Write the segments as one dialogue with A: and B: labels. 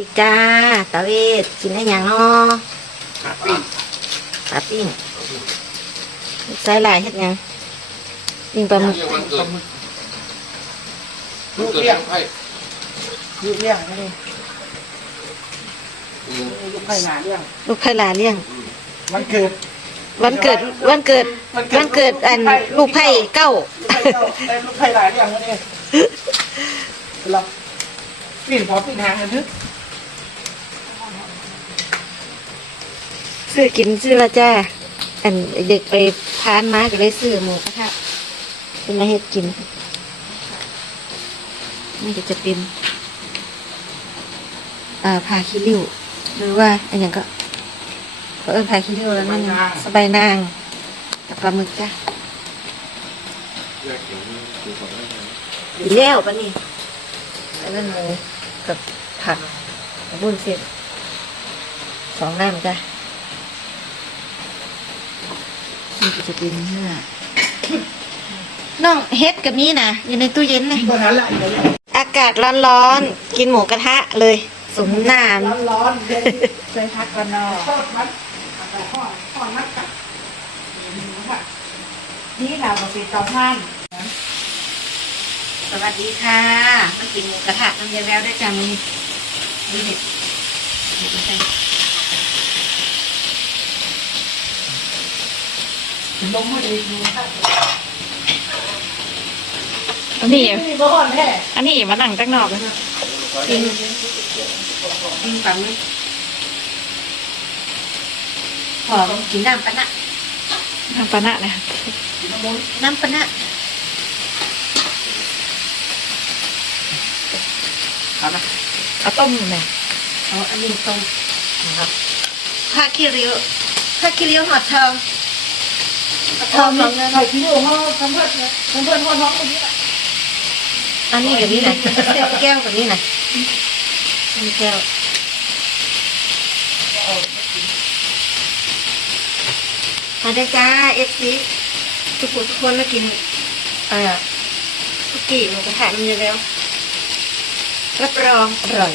A: ดีจ้าตาเวทกินได้ยังเนาะ
B: ขาปิ้ง
A: ปลาปิ้งใส่หลายเฮ็ดหยังปิ้งปลาหมึก
B: เรียกวันเกิด
C: ลู
B: ลู
C: ก
B: กเกิด
C: เลี้ยง
B: ของไผ่
C: ลูกเลี้ยงไม่ได้
B: อืม
C: ลูกไผ่หนาเลี้ยง
A: ลูกไผ่หลาเลี้ยง
C: มันเกิด
A: วันเกิดวันเกิดวันเกิดอันลูกไผ่เก้า
C: ได้ลูกไผ่หลายเลี้ยงไม่ได้เราปีนพอปีนหางกันทึก
A: ซื้อกินซื้อละจ้า อันเด็กไปทานมาก็เลยซื้อหมูกระทะเป็นมาเฮ็ดกิน นี่ก็จะเป็นอ่าผ้าขี้ริ้วหรือว่าอันอย่างก็เขาเอิ้นผ้าขี้ริ้วแล้วนั่นน่ะสบายนางกับปลาหมึกจ้า
B: เรียกถึงถึงก่อนได้ไหม
A: อีแล้วปะนี่แล้วก็หมูกับผักบบุ้นเสร็จสองน้ำจ้ะ นี่ก็จะเป็นเนื้อน้องเฮ็ดกับนี้นะอยู่ในตู้เย็นนะ
C: ตอนนั้นแหลย
A: อากาศร้อนๆกินหมูกระทะเลยสมน้
C: ร้อนร้อนๆเดี๋ยวำ
A: ใส่ผักกันนาะ
C: ทอดมันทอดทอดนักกัด
A: นี่เราก็เป็นตาท่านสวัสดีค่ะมากินหมูกระทะน้ำเยาแววด้วยจ้ะมีเด็ดเด็ดไป
C: ลงมาดีดู
D: อันนี้
C: นี่ก็อ่อนแท้
D: อันนี้มานั่งตั้งนอกเลย
A: กินกินปังเลยหอมกินน้ำปะนะ
D: ทางปานะนะ
A: น้ำปะนะ
C: เอาละ
D: เอาต้มนะ
A: เอาอันนี้ตรงนะครับผ้าขี้ริ้วผ้าขี้ริ้วหอดทองหอด ทองของเงิน
C: ไข่ขี้เหนียวเขาทำเพื่อนทำเพื่อนทอดท้องตรงนี้แหละ
A: อันนี้กับนี้นะแก้วกับนี้นะเส้นแก้วมาได้จ้าเอฟซีทุกคนทุกคนมากิน เอ่อคุกกี้หมูกระทะมันเยอะแล้วรับรองอร่อย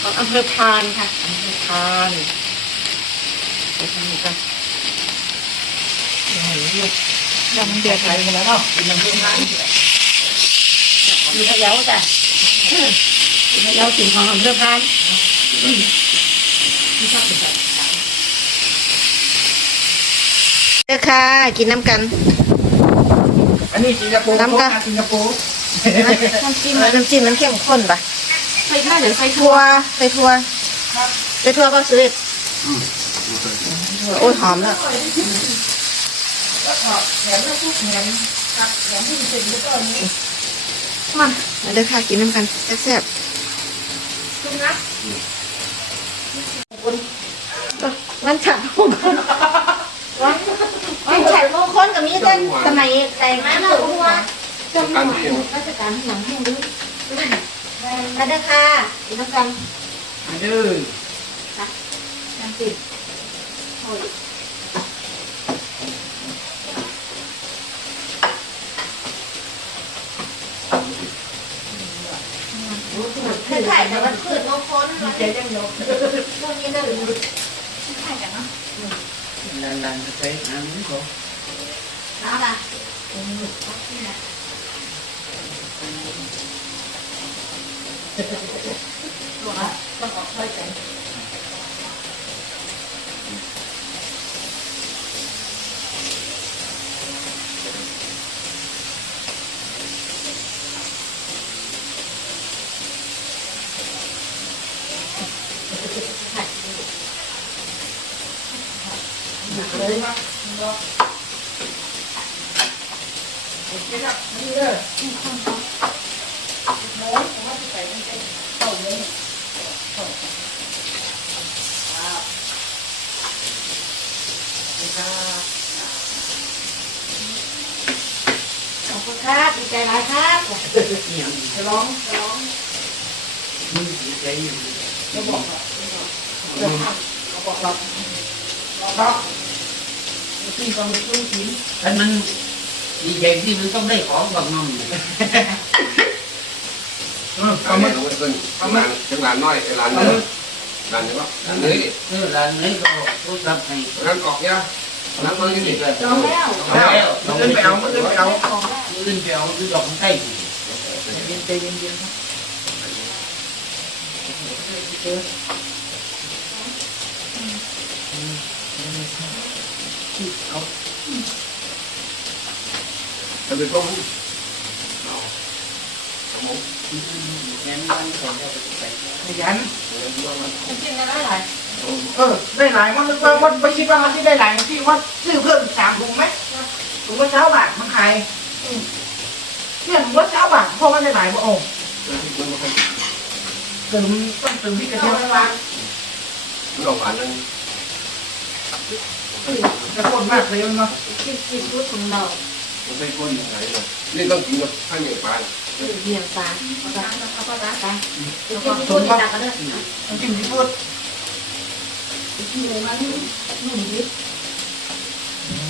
A: ของอำเภอพานค่ะอำเภอพานไปทำกัน ดี๋ยวให้ลูก
D: ดำเดือด
C: ไข่หมดแล้วเนาะกินน้ำเพื่อนงาน
A: มีพะเยาจ้ะมีพะเยาสิ่งของอำเภอพานเด้อค่ะ กินน้ำกัน
C: อันนี้สิงคโปร์
A: น้ำกะ
C: สิงคโปร์
A: น้ำจิ้มน้ำจิ้มน้ำเข้มข้นปะ
D: ใส่ผ้าหรือใส่
A: ทัวใส่ทัวใส่ทัวก็ซื้อถั่วโอ้ยหอมแล้ว มามาเด้อค่ะกินน้ำกันแซ่บๆมันฉัดมงคลมันฉัดมงคลกับมีแต่สมัยแต่งงานเราหัวจำหน่วยราชการหนังแห้งดื้อมาเด้อค่ะกินน้ำกัน
C: อันเด้อ
A: น้ำจิ้มคือถ่ายแต่มันพืชมงคลวัน
C: จะยังยก
A: พวกนี้น่าหรือ
D: ถ่ายกันเนาะ
C: ลันลันใช้น้ำนี่ก่อ
A: นน้ำอะต้องออกไปยใจ
C: เลยมา ครับนี่เด้อโน้ตผมว่าจะใส่เป็นเต้าเนื้อ
A: ขอบคุณครับดีใจร้ายครับ
C: จะร้องจะร้องมึงดีใจอยู่จะบอกครับจะบอกเขาบอกครับครับที่กองตู้กิน
E: แต่มัน ดีใจที่มันต้องได้ของบางมั่ง
C: เออ
B: เอา
C: เอา
B: ไม่
C: มา
B: ลงไปขึ้นจังหลานจังหลานน้อยไอ้หลานน้อยหลานนี่วะหลานนี้
E: เออร้านนี้ก็รถรับให้
B: หลานกอกเนี่ยหลานน้อยนี่นี่
A: จองแล้ว
C: แล้วมันขึ้นไปเอามันขึ้นไปเอา
A: ของแล้ว
E: ขึ้นไปเอาคือดอกไม้
C: เย็นใจเย็นๆครับเอา
B: จะเป็นต้มเอาสมอง
E: แม่นมันคนได้ไป
C: ยัน
A: กินได้หลาย
C: เออ ได้หลายมันนึกว่าวัดไปคิดว่ามันที่ได้หลายที่วัดซื้อเพิ่มสามถุงไหมถุงละเช้าบาทมันขายเนี่ยถุงละเช้าบาทเพราะว่าได้หลายบ่โอ้เติมต้องเติมพริกระ
A: เทีย
C: ยวม
A: วัน
B: เราผ่านนั้น
C: จะโคตรมากเลยมันเนาะ
A: กินกินรู้ถุงดอก
B: มันไม่ก้นไหนเลยนี่ต้องกินกับข้าวเหนียวปลา
A: เหี่ยวตาเอาตาเอาตาตาตาเดี๋ยวก็พูดตากันเลย
C: น้ำจิ้มซีฟู้ด
A: หมูมันหนุ่มดิบ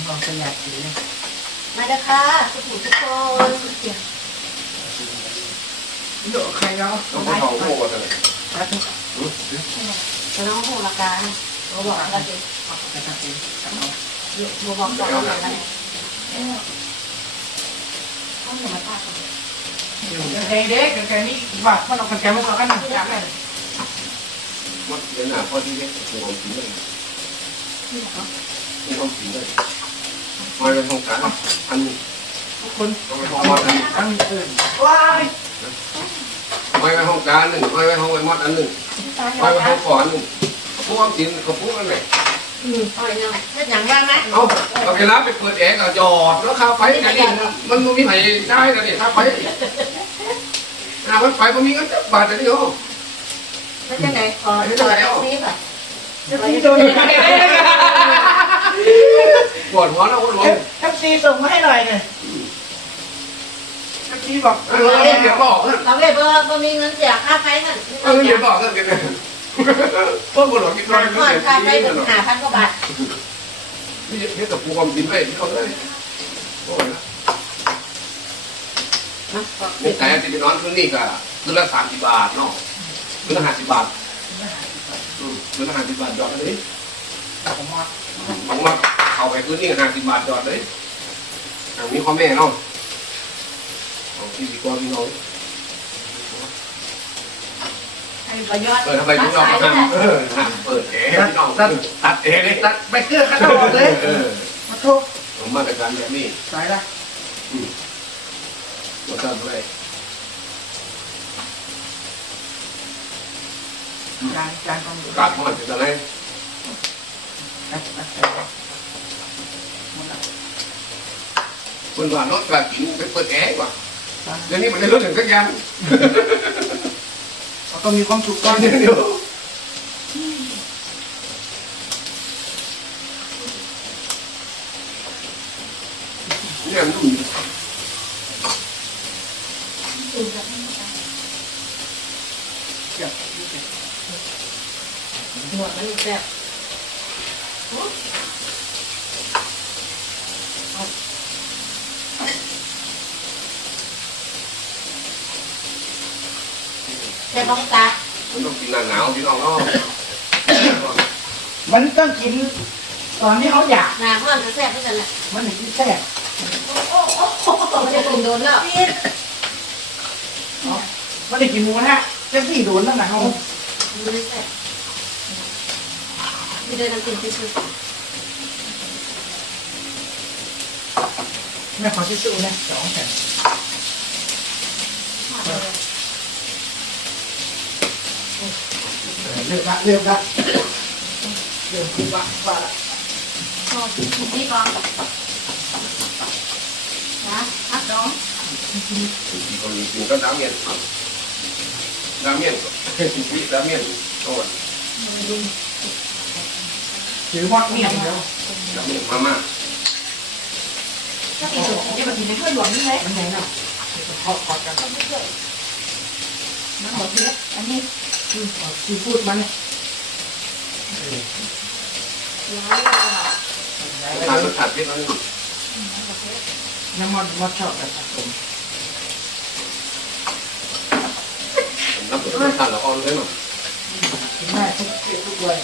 C: ลองประหยัดดีนะ
A: มาเด้อค่ะทุกผู้ทุกคนเดี๋ยว
C: เยอะใครเนาะ
B: ต้องไปทองโม่กันเลย
A: จะน้องหูราคาเขาบอกกันสิ
C: ไปทำเองทำเอา
A: หนูบอกก่อนว่าอะไรเขาหนูมาตากัน
C: ยังเด็กยังนี่บาทมันเอากันแกมาเอากันหนึ่งจานเลย
B: มัดเดี๋ยวหน้าพอดีเลยผมเอากินเลย
A: ที่ไหนเขา
B: นี่เอากินเลยมาเป็นห้องการอันนี้
C: ทุกคน
B: ต้องไปห้องมัดอันนี้
C: ตั้งเอิญว้าย
B: ไม่ไปห้องการหนึ่งไม่ไปห้องไอ้มัดอันหนึ่ง
A: ตา
B: ไม่ไปห้องก่อนหนึ่งพวกกินกับพวกนั่นแห
A: มเอาอย่างเช่น อย่างว่าไหม
B: เอาเอาเวลาไปเปิดแอร์ก็หยอดแล้วค่าไฟกันนี่มันไม่มีใครได้กันนี่ค่าไฟอ่ามันไฟมันมีเงินจับบาทแต่นี่โอ้
A: แล้วจะไหนขอขอเอาซีป่ะ
C: ที่โดน
B: ปวดหัวแล้วปวดหัว
C: แท็กซี่ส่งมาให้หน่อยเนี่ยแท็กซี่บอก
B: เออเดี๋ยวบอกเพื่อน
A: เราไม่เบอร์บ่มีเงินเสียค่าไฟนั่น
B: เออเดี๋ยวบอกเพื่อนกัน เลยพวกปวดหัวกินน้อย
A: ก่อนค่าไฟถึงห้าพันกว่าบาท
B: นี่นี่กับปูความกินไปที่เขาเลยโอ้ย
A: นะ
B: นี่แต่ที่ไปนอนคืนนี่ก็คืนละสามสิบบาทเนาะคืนละห้าสิบบาทอืมคืนละห้าสิบบาทยอดเลย
C: ผมมา
B: ผมว่าเอาไปคืนนี่ห้าสิบบาทยอดเลยอันนี้ข้อแม่เนาะเอาที่ดีกว่าพี่น้อง
A: ให้ประยอด
B: เออทำไมพี่น้องห้ามเออห้ามเปิดแอร์พี่น้องตัดแอร์เลย
C: ตัดไปเกลือขั้นตอนเลย
B: เออ
C: มาโทษ
B: ผมมาตรการแบบนี้
C: สายละ
B: มาทำเลย
C: จานจานต้อง
B: กาดมันจะอะไร
C: นะนะ
B: คนว่ารถกาดกินไปเปิดแอร์กว่าเดี๋ยวนี้มันได้รถถึงสักยัน
C: เรา ต้องมีความสุขก่อน
B: เดี๋ยวเดี๋ยวเนี่ยมันนุ่ม
A: หนวดมันแบบ ต่บ้องตา
B: มันต้องกินหน้าหนาวพี่น้องเนาะ
C: มันต้องกิน ตอนที่เขาอยาก
A: หนาเขาจะแซ่บที่สุดแหละ
C: มันถึงจะแซ่บ
A: ไม่ได้กินโดนแล้ว
C: ไม่ได้กินหมูนะเจ้าที่โดนแล้วนะเขา
A: ไม่ได้แซ่บไม่ได้น้ำกินที่สุด
C: แม่ขอชิสุนะสองแผ่น เลือกละเลือกละเลือกคือว่าว่า
A: นี่ก่อนนะพักน้อง
B: คนกินก็น้ำเย็นน้ำเย็นวิน้ำเย็นโอ้ย
C: ถือมอดเมียนแล้ว
B: น้ำเย็นมาม่า
A: ถ้ากินสุกจะมากินในถ้วยหลวงนี่ไหม
C: มันไงเนาะทอดทอกัน
A: น้ำหมดเยอะอันนี้
C: ซีฟู้ดมัน
A: ร้ายเลยค่ะ
B: ทานรสชาติเผ็ดแล้วนี่
C: น้ำมันมอดชอบแบบผสม
B: ทานละอ่อนเลยเนาะ
C: กินได้ทุกทุกวัย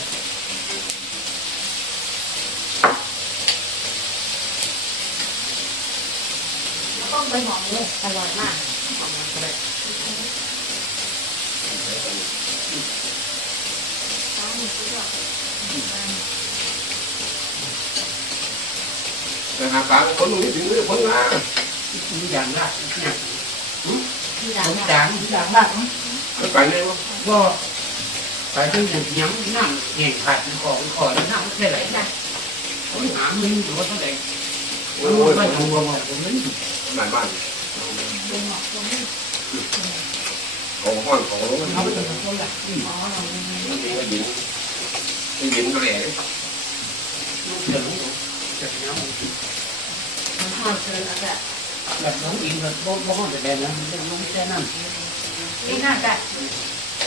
A: ต้มใบหอมเลยอร่อยมาก
B: แต่หากการคนนี้ถึงจะพ้นมา
E: มีอย่างละเนี่ย
A: ที่
E: ผ
A: ร้าน
E: ม
A: เนี่ย
E: จาง
C: อย่างมากนะ
B: ไปไหนวะ
E: ก็ไปที่อย่างยังนั่งแห่งขาดของขอนั่งแค่ไหนนะผมหาเงินอยู่ว่าเท่าไหร่
B: โอ้
E: โอ้
B: ย
E: ยไม่ถูกว่าผมนั้น
B: หลายบ้าน
A: เป็นหมอกตรงนี้
B: ของห้อนของร้อน
C: เอาไปเป็นคนละ
A: อ๋อเราไม่
B: มัน มีก็ยินก็ยินก็แหล่
E: ลูกเสือลูกจะเนี้ย
A: มันทอดเกินแล้วแบบ
E: แบบน้องอิงแบบบ่บ่ห้องแต่แบบนั้นเรื่องน้องแค่นั้น
A: นี่น่าจะ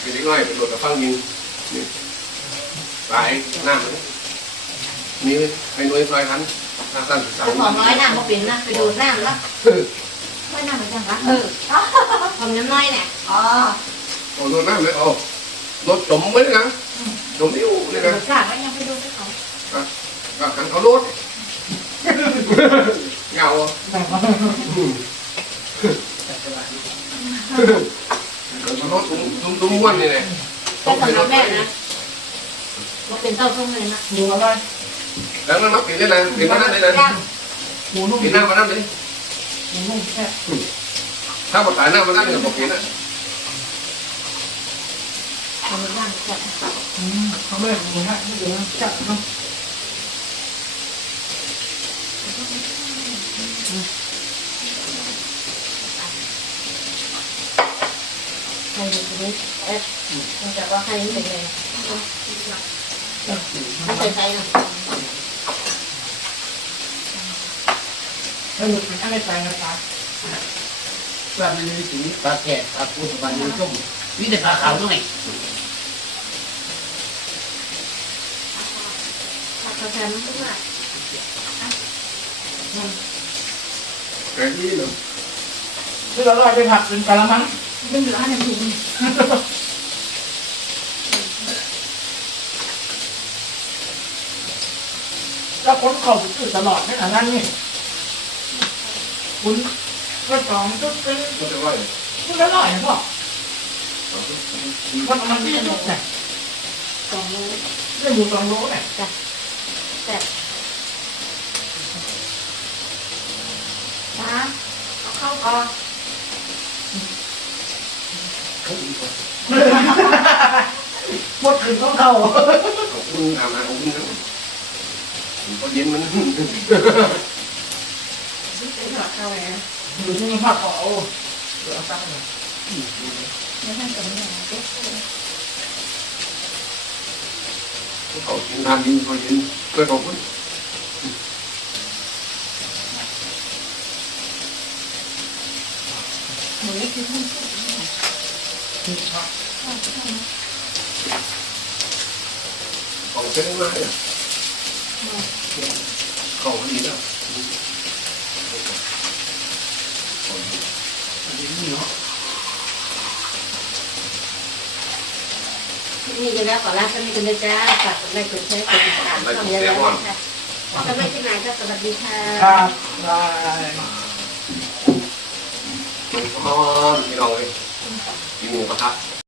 B: เป็นเล็กน้อยเป็นโดดกับฟังยิงนี่ไปน้ำเลยนี่ไอ้หน่วยซอยทันน้ำตั้นสาม
A: จะขอน้อยน้ำมาเป็นนะไปดูน้ำละน้อยน้ำเหมือนกันละเออทำน้ำน้อยเนี่ยอ๋อ
B: โอ้โดนน้ำเลยโอ้รถจมไว้เลยนะ จมนิ้วเลย
A: เดี๋
B: นะ
A: ยวกล้าก็ยังไปดูให้เขา
B: ก็ขันเขารถเงาอะ
C: แต่ว่า
E: แต่สบาย
B: เขารถตุ้มตุ้มตุ้มม้วนนี่แหละ
A: ก็สำหรับแม่นะมาเป็นเต้าส้มเลยนะ
C: หมูอะไร
B: แล้วมันมาเปลี่ยนได้นะเปลี่ยนมาได้เลยนะ
C: หมูนุ่ม
B: เปลี่ยนหน้ามาได้เลย
C: หมูนุ่มแค่
B: ถ้าบทตายหน้ามาได้เนี่ยบอกเปลี่ยนนะ
A: ทำย่างจัด
C: อืม เขาไม่หมูฮะเดี๋ยวจัดเนาะ
A: ใครดูนี้เอ๊ะมันจะว่าใครเป็นไงถ้าใส่ใส่นะ
C: สรุปเป็นอะไรไปนะครับ
E: ว่ามันมีถึงปลาแกะปลาปูปลาเนื้อส้มมีแต่ปลาขาวหน่อ ย
A: ถ้าเขาใส่มันก็ว่า
B: ไอ้ที่เนาะ
C: คือเราลอยไปผัดเป็นกะละมัง
A: เป็นเหลือให้มันถูก
C: แล้วคนเขาตื่นตลอดไม่ขนาดนั้นนี่คุณก็สองตุ๊กเป็น
B: ก็จะว่า
C: ตุ๊กละร้อยนะพ่อมันมันไม่ได้ตุ๊กเนี่ย
A: สองมือ
C: เรื่องหมูสองโลเนี่ย
A: สามเอาเข้าก่อน
C: หมดคืนต้องเข้า
B: ขอบคุณอามาของคุณนะก็เย็นมัน
A: เป็นหลอดเข้าเลยนะ
C: อยู่ที่นี่พ่อขอเอาเดี๋ยวตั้งเลย
A: ไม่ท่านกับไม่ได้
B: เขากินทานดินเขาเย็นก็ขอบคุณ
A: หมูนี่คือท่าน
B: ของเส้นมาเนี่ยของดีแล้ว
A: นี่ นี่จะแล้วขอลาท่านนี้กันนะจ๊ะฝากกดไลค์กดแชร์กดติดตามทำเยอะๆค่ะทำไม่ที่ไหนก็สวัสดีค่ะ
C: ครับได้
B: น้องพ่อพี่น้องเลยกินหมูปะครับ